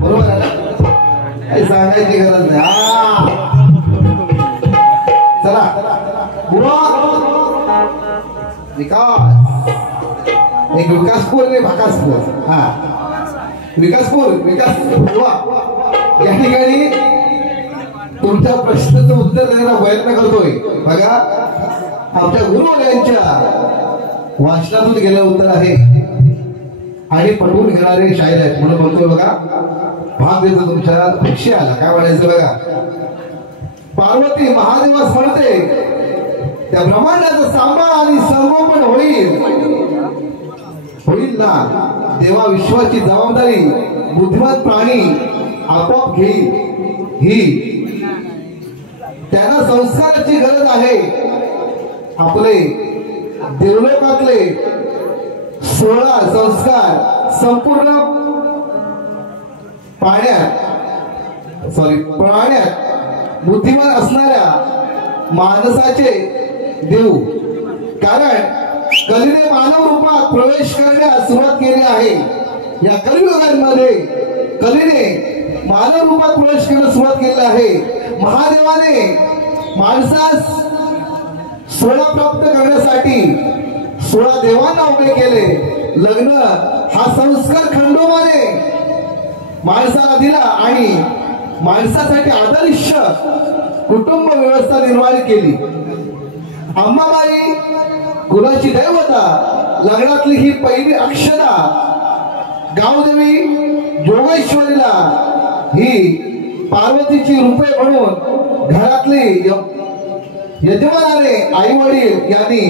बरोबर आहे ना? काही सांगायची गरज नाही. चला विकास, एक विकासपूर नाही भाकासपूर. हा विकासपूर, विकासपूर. या ठिकाणी तुमच्या प्रश्नाचं उत्तर देण्याचा प्रयत्न करतोय. बघा आमच्या गुरुवर्यांच्या वाचनातून गेलेलं उत्तर आहे आणि पटवून घेणारे शाहीर आहेत म्हणून बोलतोय. बघा भाग देतो तुमच्या विषयाला. काय म्हणायचं बघा. पार्वती महादेवास म्हणते त्या ब्रह्मांडाचा सांभाळ आणि संगोपन होईल ना. देवा विश्वाची जबाबदारी बुद्धिमान प्राणी आपोआप घेईल. ही त्यांना संस्काराची गरज आहे. आपले देवलोकातले 16 संस्कार संपूर्ण प्राण्यात बुद्धिमान असणाऱ्या माणसाचे देऊ. कारण कलीने मानव रूपात प्रवेश करण्यास सुरुवात केली आहे. या कलियुगांमध्ये कलीने मानव रूपात प्रवेश करण्यास सुरुवात केली आहे. महादेवाने माणसास 16 प्राप्त करण्यासाठी 16 देवांना उभे केले. लग्न हा संस्कार खंडोबाने माणसाला दिला आणि माणसासाठी आदर्श कुटुंब व्यवस्था निर्माण केली. अंबाबाई कुलाची दैवता, लग्नातली ही पहिली अक्षता. गावदेवी जोगेश्वरीला ही पार्वतीची रूपे म्हणून घरातली यजमानाने आई वडील यांनी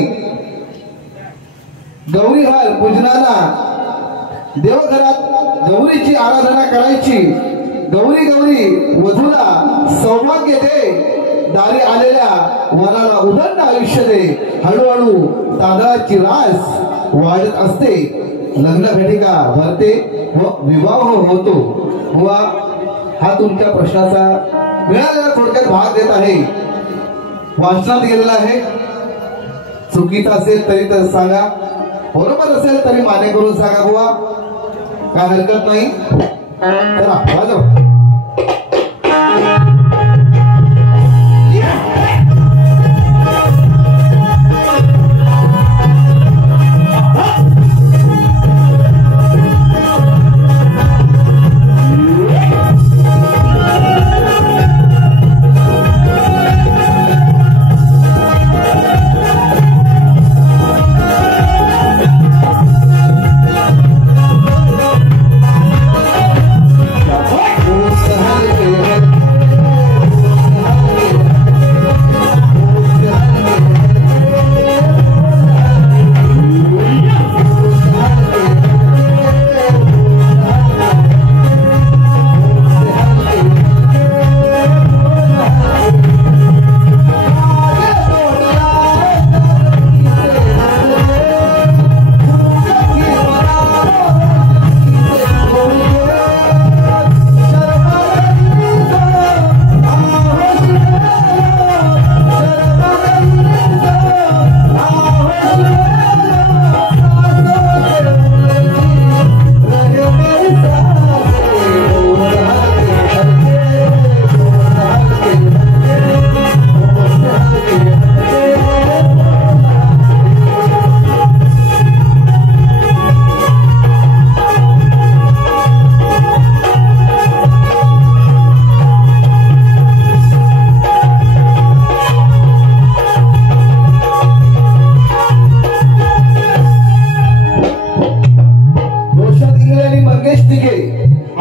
गौरीहार पूजनाला देवघरात गौरीची आराधना करायची. गौरी गौरी वधूला सौभाग्य दे, दारी आलेल्या वराला उदंड आयुष्य दे. हळूहळू तांदळाची रास वाढत असते. लग्न घटिका भरते व विवाह होतो. वा हा तुमच्या प्रश्नाचा मिळालेला थोडक्यात भाग देत आहे. वाचनात गेलेला आहे. चुकीचं असेल तरी तर सांगा, बरोबर असेल तरी मान्य करून सांगा बुवा, काय हरकत नाही. चला वाजव.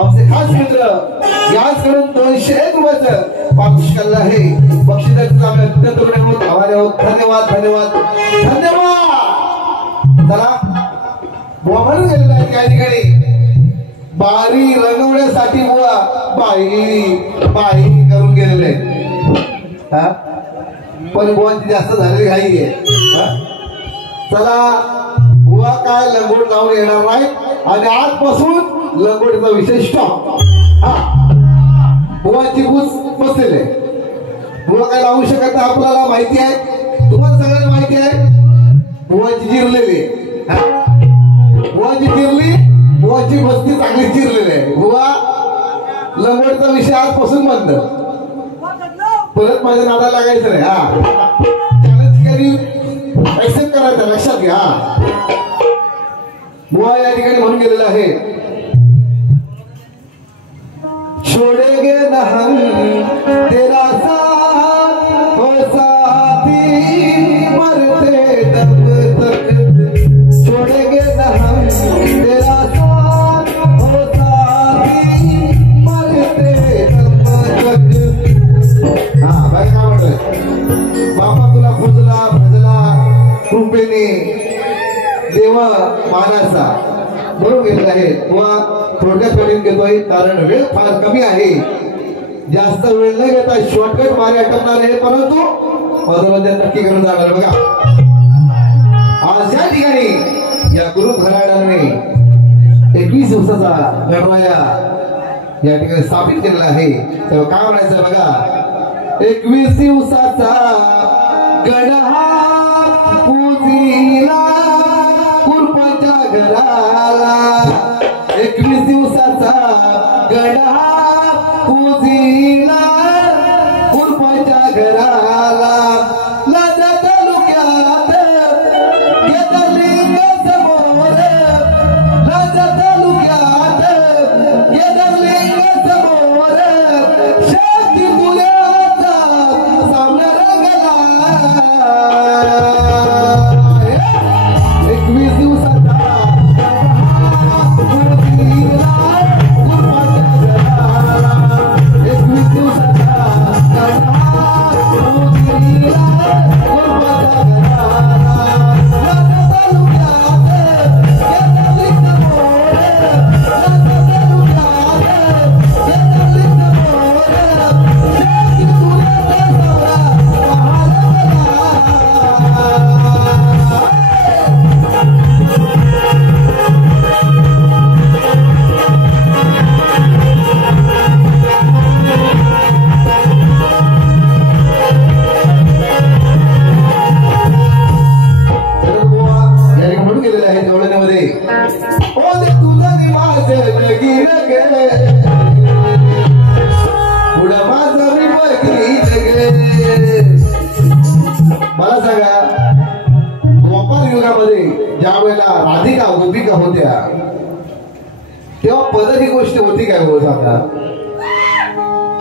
आमचे खास मित्र याचकडून 201 रुपयाचं पारितोषिक आलेलं आहे. बक्षिसाचे आम्ही अत्यंत आभारी आहोत. धन्यवाद धन्यवाद धन्यवाद. चला बुवा म्हणून गेलेला आहे त्या ठिकाणी बारी रंगवण्यासाठी बुवा बाई बाई करून गेलेले. पण बुवाची जास्त झालेली घाई आहे. चला बुवा काय लंगोट लावून येणार नाही आणि आजपासून लंगोटीचा विषय स्टॉप. बुवाची बूस बसलेले. बुवा काय लावू शकत नाही आपल्याला माहिती आहे. तुम्हाला सगळ्यांना माहिती आहे. बुवाची जिरलेली बुवाची जिरली बुवाची बस्ती चांगली चिरलेली आहे. बुवा लंगोटचा विषय आजपासून बंद. परत माझ्या नादाला लागायचं नाही. हा ऍक्सेप्ट करायचं, लक्षात घ्या. बुवा या ठिकाणी म्हणून गेलेला आहे, छोडेगे न हम तेरा साथ हो साथी मरते दम तक, छोडेगे न हम तेरा साथ हो साथी मरते दम तक. हा बघा काय म्हणतोय, बापा तुला भजला कृपेने देवा मानाचा म्हणून गेलेला आहे. बुवा थोडक्यात वेळेत घेतोय कारण वेळ फार कमी आहे. जास्त वेळ न घेता शॉर्टकट मारे अटकणार आहे, परंतु मनोरंजन नक्की करून जाणार. बघा आज या ठिकाणी या गुरु घराण्याने 21 दिवसाचा गणराया या ठिकाणी स्थापित केलेला आहे. तेव्हा काय म्हणायचं बघा, 21 दिवसाचा गणहा पूजीला कुरपाच्या घराला, 21 दिवसाचा गणहा पूजीला कुरपाच्या घराला, लाजा तालुक्यात गेदरलिंग समोर, लाजा तालुक्यात गेदरलिंग समोर, शांती तुल्याचा सामना रंगला. 21 दिवसाचा मला सांगा, द्वापार युगामध्ये ज्या वेळेला राधिका गोपिका होत्या तेव्हा पदर ही गोष्ट होती काय? हो सांगा,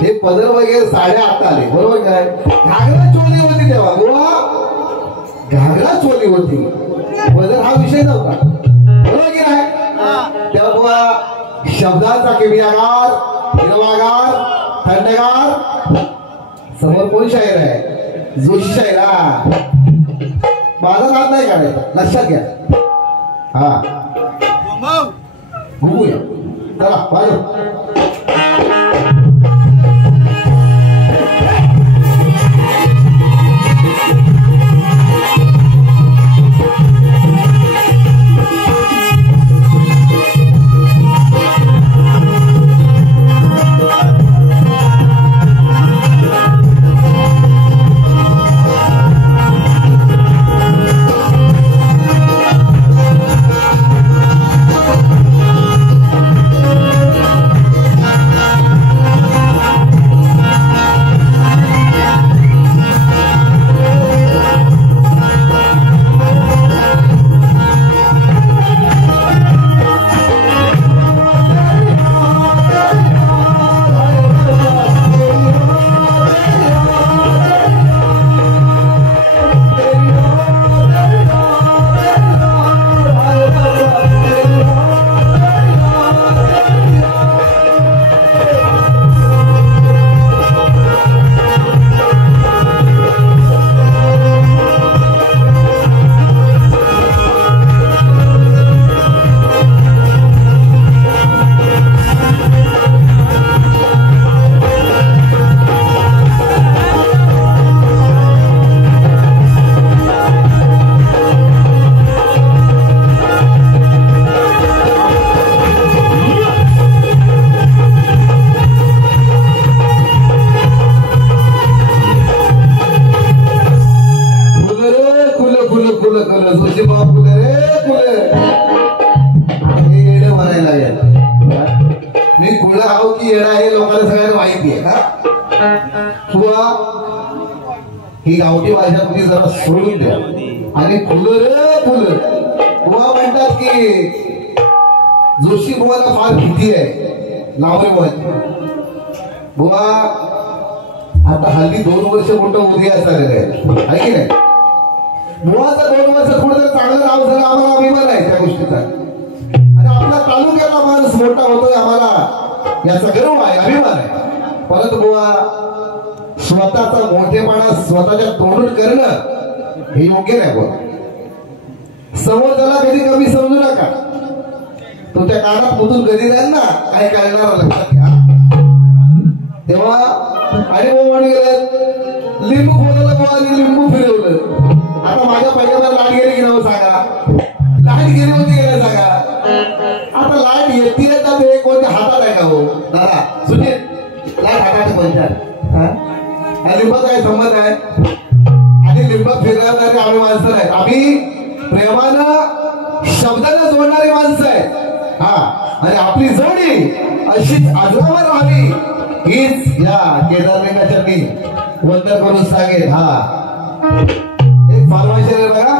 हे पदर वगैरे साड्या आता आले, बरोबर काय? घागरा चोली होती तेव्हा. बुवा घागरा चोली होती, पदर हा विषय नव्हता, बरोबर की नाही? तेव्हा बुवा शब्दाचा किमयागार, हिरवागार, थंडगार. समोर कोण शाहीर आहे? जोशी शाहीर. माझा नाद नाही काढायचा, लक्षात घ्या. हा घुमूया, चला वाजव. मी खुला आहो की येणं आहे लोकांना सगळ्यांना माहिती आहे का किंवा ही गावठी भाषा तुम्ही जरा सोडून द्या आणि फुलं रे फुलं बुवा म्हणतात की जोशी बुवाला फार भीती आहे नावरे बुवा आता हल्ली 2 वर्ष मोठं उद्या झालेलं आहे की नाही बुवाचा 2 वर्ष थोडं जर चांगलं नाव झालं आम्हाला अभिमान आहे त्या गोष्टीचा आणि आपला तालुक्यातला माणूस मोठा होतोय आम्हाला याचा गर्व आहे अभिमान आहे परंतु बुवा स्वतःचा मोठेपणा स्वतःच्या तोंडून करणं हे योग्य नाही बुवा समोरच्याला कधी कमी समजू नका तो त्या कानात मुतून कधी जाईल ना काय करणार लक्षात घ्या तेव्हा आणि म्हणून गेलं लिंबू फोडलं बुवा आणि लिंबू फिरवलं आता माझ्या पहिल्यांदा लाट गेली की नाव सांगा लाट गेली होती की नाही सांगा आता लाट येते का ते कोणत्या हातात आहे का हो दादा सुनील लाट हातात कोणत्या लिंबाचा काय संबंध आहे आणि लिंबात फिरणारे आम्ही माणसं आहेत आम्ही प्रेमानं शब्दानं जोडणारी माणसं आहेत हा आणि आपली जोडी अशीच आजरावर राहावी हीच या केदारलिंगाच्या मी वंदन करून सांगेल हा एक फरमाईश आहे बघा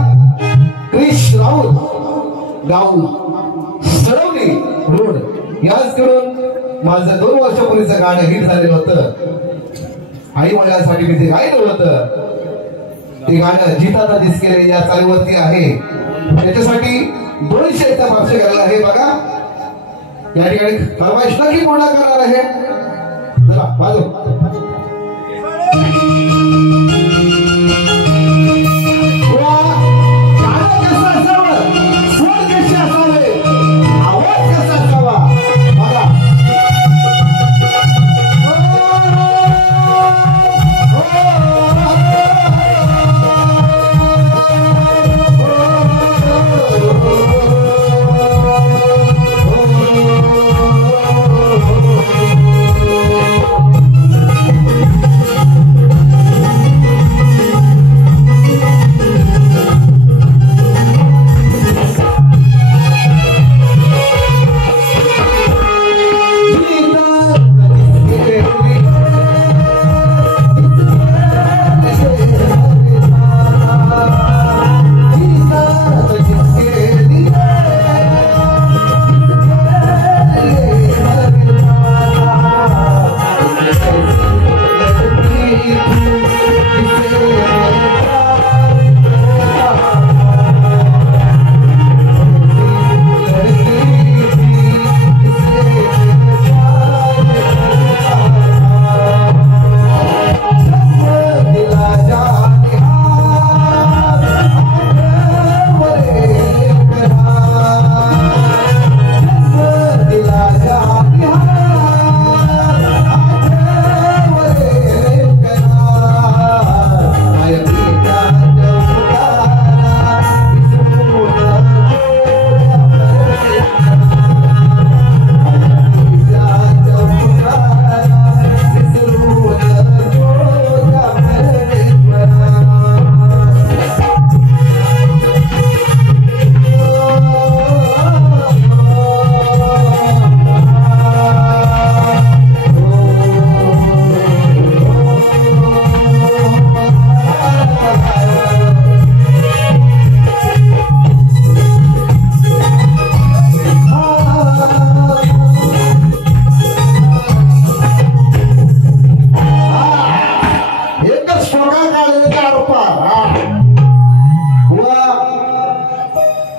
क्रिश राऊत गाव सडवली रोड याच कडून माझं 2 वर्षापूर्वीचं गाणं हिट झालेलं होतं आई वडिलांसाठी मी ते गायलं होतं ते गाणं जिताता दिसकेले या चालीवरती आहे त्याच्यासाठी 200चा पार्श्व करायला आहे बघा या ठिकाणी फरमाईश नक्की पूर्ण करणार आहे चला बाजू गाणं कसं असावं स्वर कसे असावे आवाज कसा असावा बघा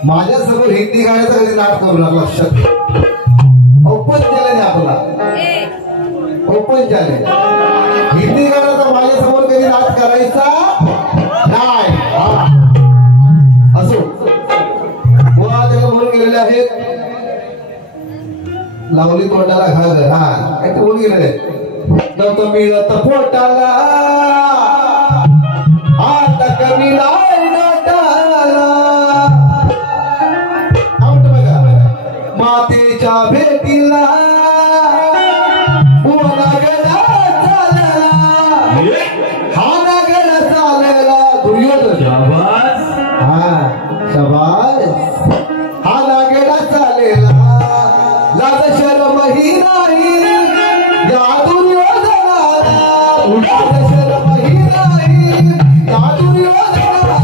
माझ्यासमोर हिंदी गाण्याचा कधी नाट करू लागला लक्षात ओपन चॅलेंज आपला ओपन चॅलेंज हिंदी गाण्याचा माझ्यासमोर कधी नाट करायचा नाही असो त्याला म्हणून गेलेले आहेत लावली तोंडाला घाल हा काय बोलून गेलेले नव्हतं मिळत पोटाला आता कमी नाही नाटाला मातेच्या भेटीला नागडा चालला हा नागडा चालला दुर्योधन हा शबास हा नागडा चालेला लाज शरम ही नाही नाही या दुर्योधनाला उडाल शरमही नाही या दुर्योधनाला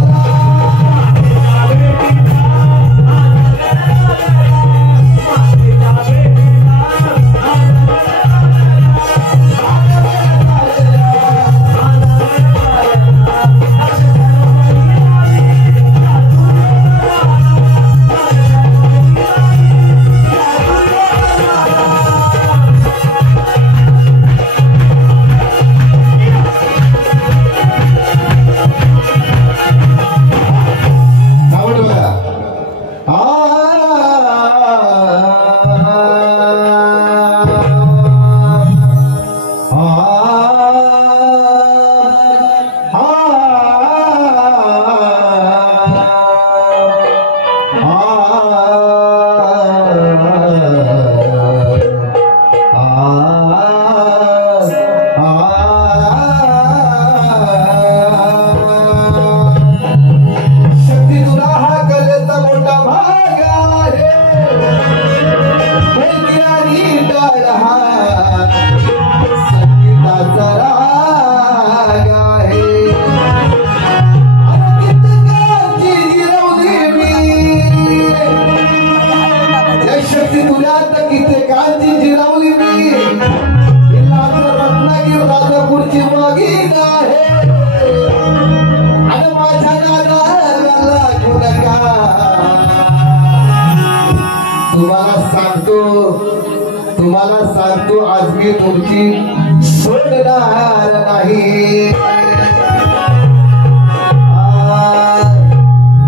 तुम्हाला सांगतो आज मी तुमची सोडणार नाही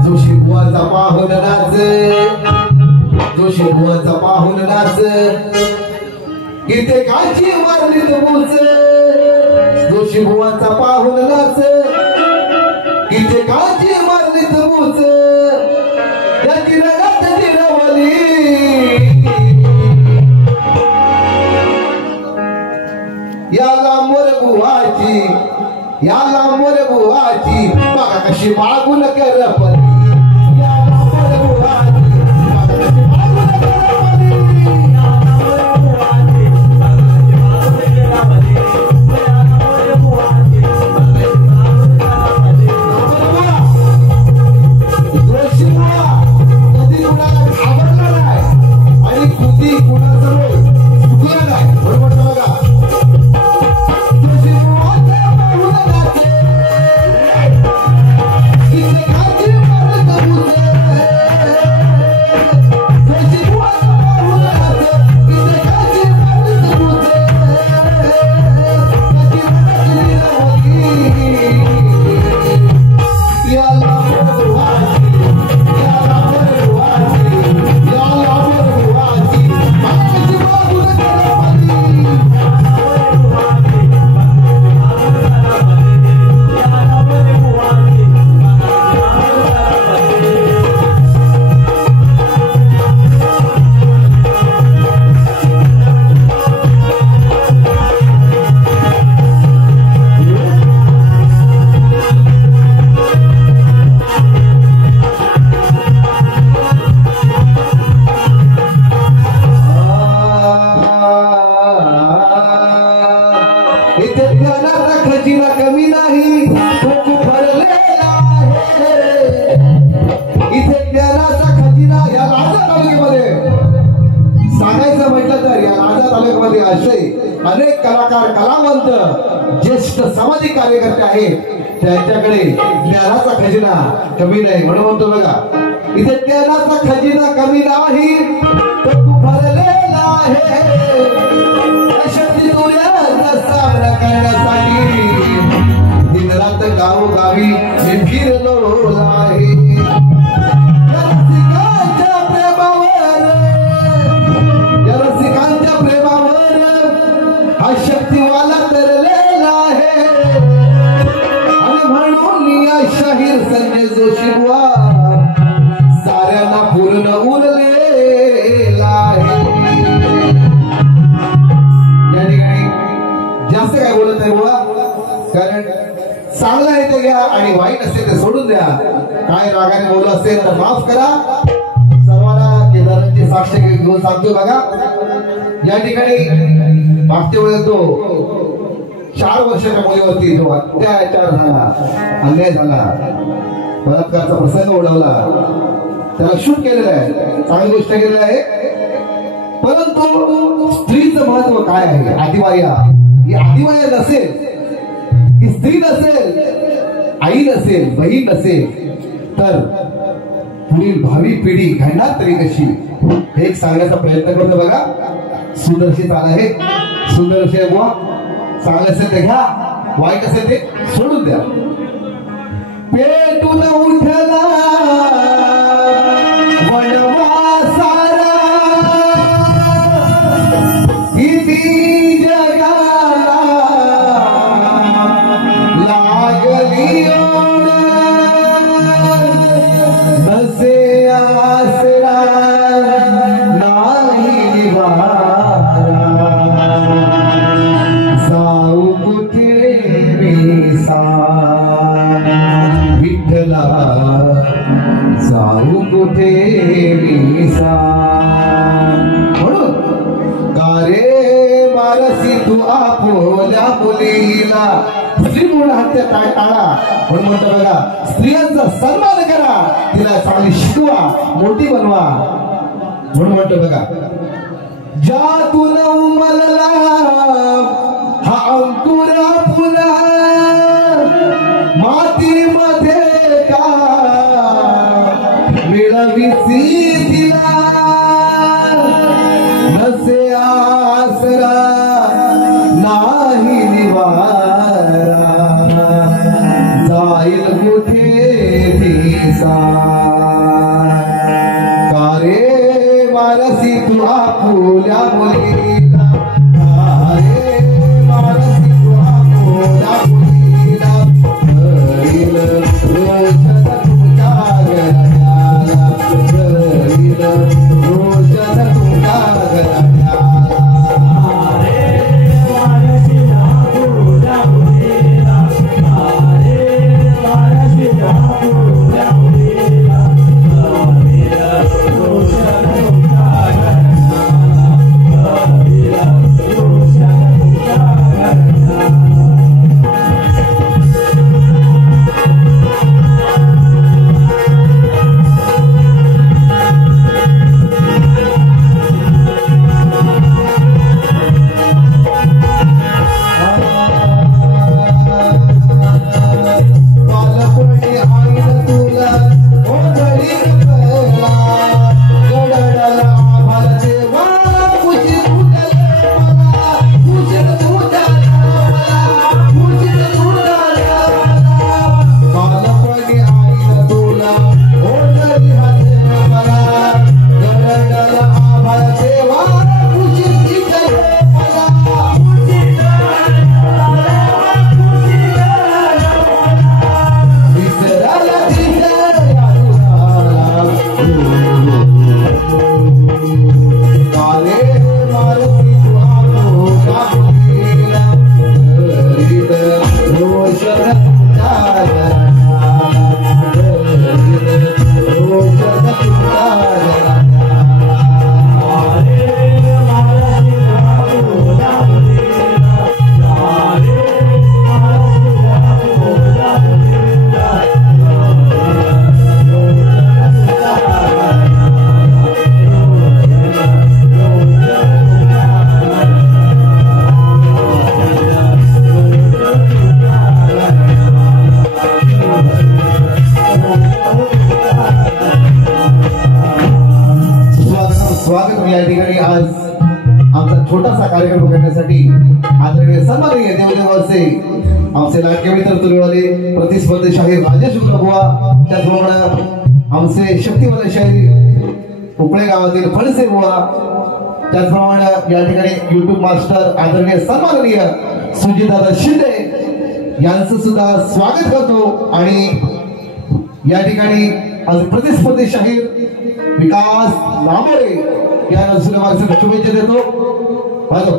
जोशी बुवाचा पाहून नाच जोशी बुवाचा पाहून नाच इथे काची मारली तबूच जोशी बुवाचा पाहून नाच इथे काची मारली तबूच त्याची रगात जिरवली याला मोर बुवाची बघा कशी मागून करपली याला मोर बुवाची बघा कशी मागून करपली याला मोर बुवाची बघा कशी मागून करपली याला मोर बुवाची बघा कशी मागून करपली जोशी बुवा कधी कुणाला घाबरला नाही आणि कधी कुणासमोर झुकला नाही बरोबर बघा खजिना कमी नाही तो खूप भरलेला आहे इथे ज्ञानाचा खजिना या राजा तालुक्यामध्ये सांगायचं म्हटलं तर या राजा तालुक्यामध्ये असे अनेक कलाकार कलावंत ज्येष्ठ सामाजिक कार्यकर्ते आहेत त्यांच्याकडे ज्ञानाचा खजिना कमी नाही म्हणून म्हणतो बघा इथे ज्ञानाचा खजिना कमी नाही तो खूप भरलेला आहे सामना करण्यासाठी दिन रात गावोगावी मी फिरलो आहे रसिकांच्या प्रेमावर हा शक्तिवाला तरलेला आहे आणि म्हणून या शाहीर संजय जोशी बुवा साऱ्यांना पूर्ण उरलेला आहे जास्त काय बोलत नाही बुवा कारण चांगलं आहे ते घ्या आणि वाईट असेल ते सोडून द्या काय रागाने बोलत असेल तर माफ करा सर्वांना केदारांची साक्ष घेऊन सांगतोय बघा या ठिकाणी मागच्या वेळेस तो 4 वर्षाच्या मुलीवरती जो अत्याचार झाला, अन्याय झाला, बलात्काराचा प्रसंग ओढवला, त्याला शूट केलेला आहे, चांगली गोष्ट केलेली आहे. परंतु स्त्रीचं महत्व काय आहे? आदिवाया ही आदिवाया नसेल, ही स्त्री नसेल, आई नसेल, बहीण नसेल, तर पुढील भावी पिढी घडणार तरी कशी, हे एक सांगण्याचा प्रयत्न करतो. बघा, सुंदरशी चाल आहे, सुंदरशी आहे बुवा. चांगलं असेल ते घ्या, वाईट असेल ते सोडून द्या. पेटून उठला वनवासाला, किती जगाला लागली ओढ, नसे आसरा नाही निवारा, जाऊ कुठे विसा विठ्ठला, जाऊ कुठे विसा. म्हणून का रे मारसी तू आपोल्या मुलीला, स्त्री म्हणून हत्या काय टाळा. म्हणून म्हणतो बघा, स्त्रियांचा सन्मान करा, तिला चांगली शिकवा, मोठी बनवा. म्हणून म्हणतो बघा, ज्यातून उमलला हा अंकुरा फुला, मातीमध्ये का मिळविसी तिला, नसे आसरा नाही निवारा, जाईल कुठे दिसा. का रे मारसी तू आपुल्या मुलीला, का रे मारसी तू आपुल्या मुलीला, करील रोशन तुझ्या घराण्याला, करील रोशन तुझ्या घराण्याला. छोटासा कार्यक्रम करण्यासाठी आदरणीय सन्माननीय देवदेवाचे आमचे लाडके मित्र तुरेवाले प्रतिस्पर्धी शाहीर राजेश बुवा, त्याचप्रमाणे आमचे शक्तिवाले शाहीर उपळे गावातील फळसे बुवा, त्याचप्रमाणे या ठिकाणी युट्यूब मास्टर आदरणीय सन्माननीय सुजितदादा शिंदे यांचं सुद्धा स्वागत करतो. आणि या ठिकाणी आज प्रतिस्पर्धी शाहीर विकास लांबोरे यांना सुद्धा शुभेच्छा देतो. हॅलो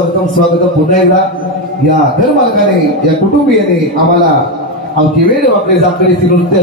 स्वागतम पुन्हा एकदा या घरमालकाने या कुटुंबियाने आम्हाला अवघी वेळ वाकडे जाकडे नृत्य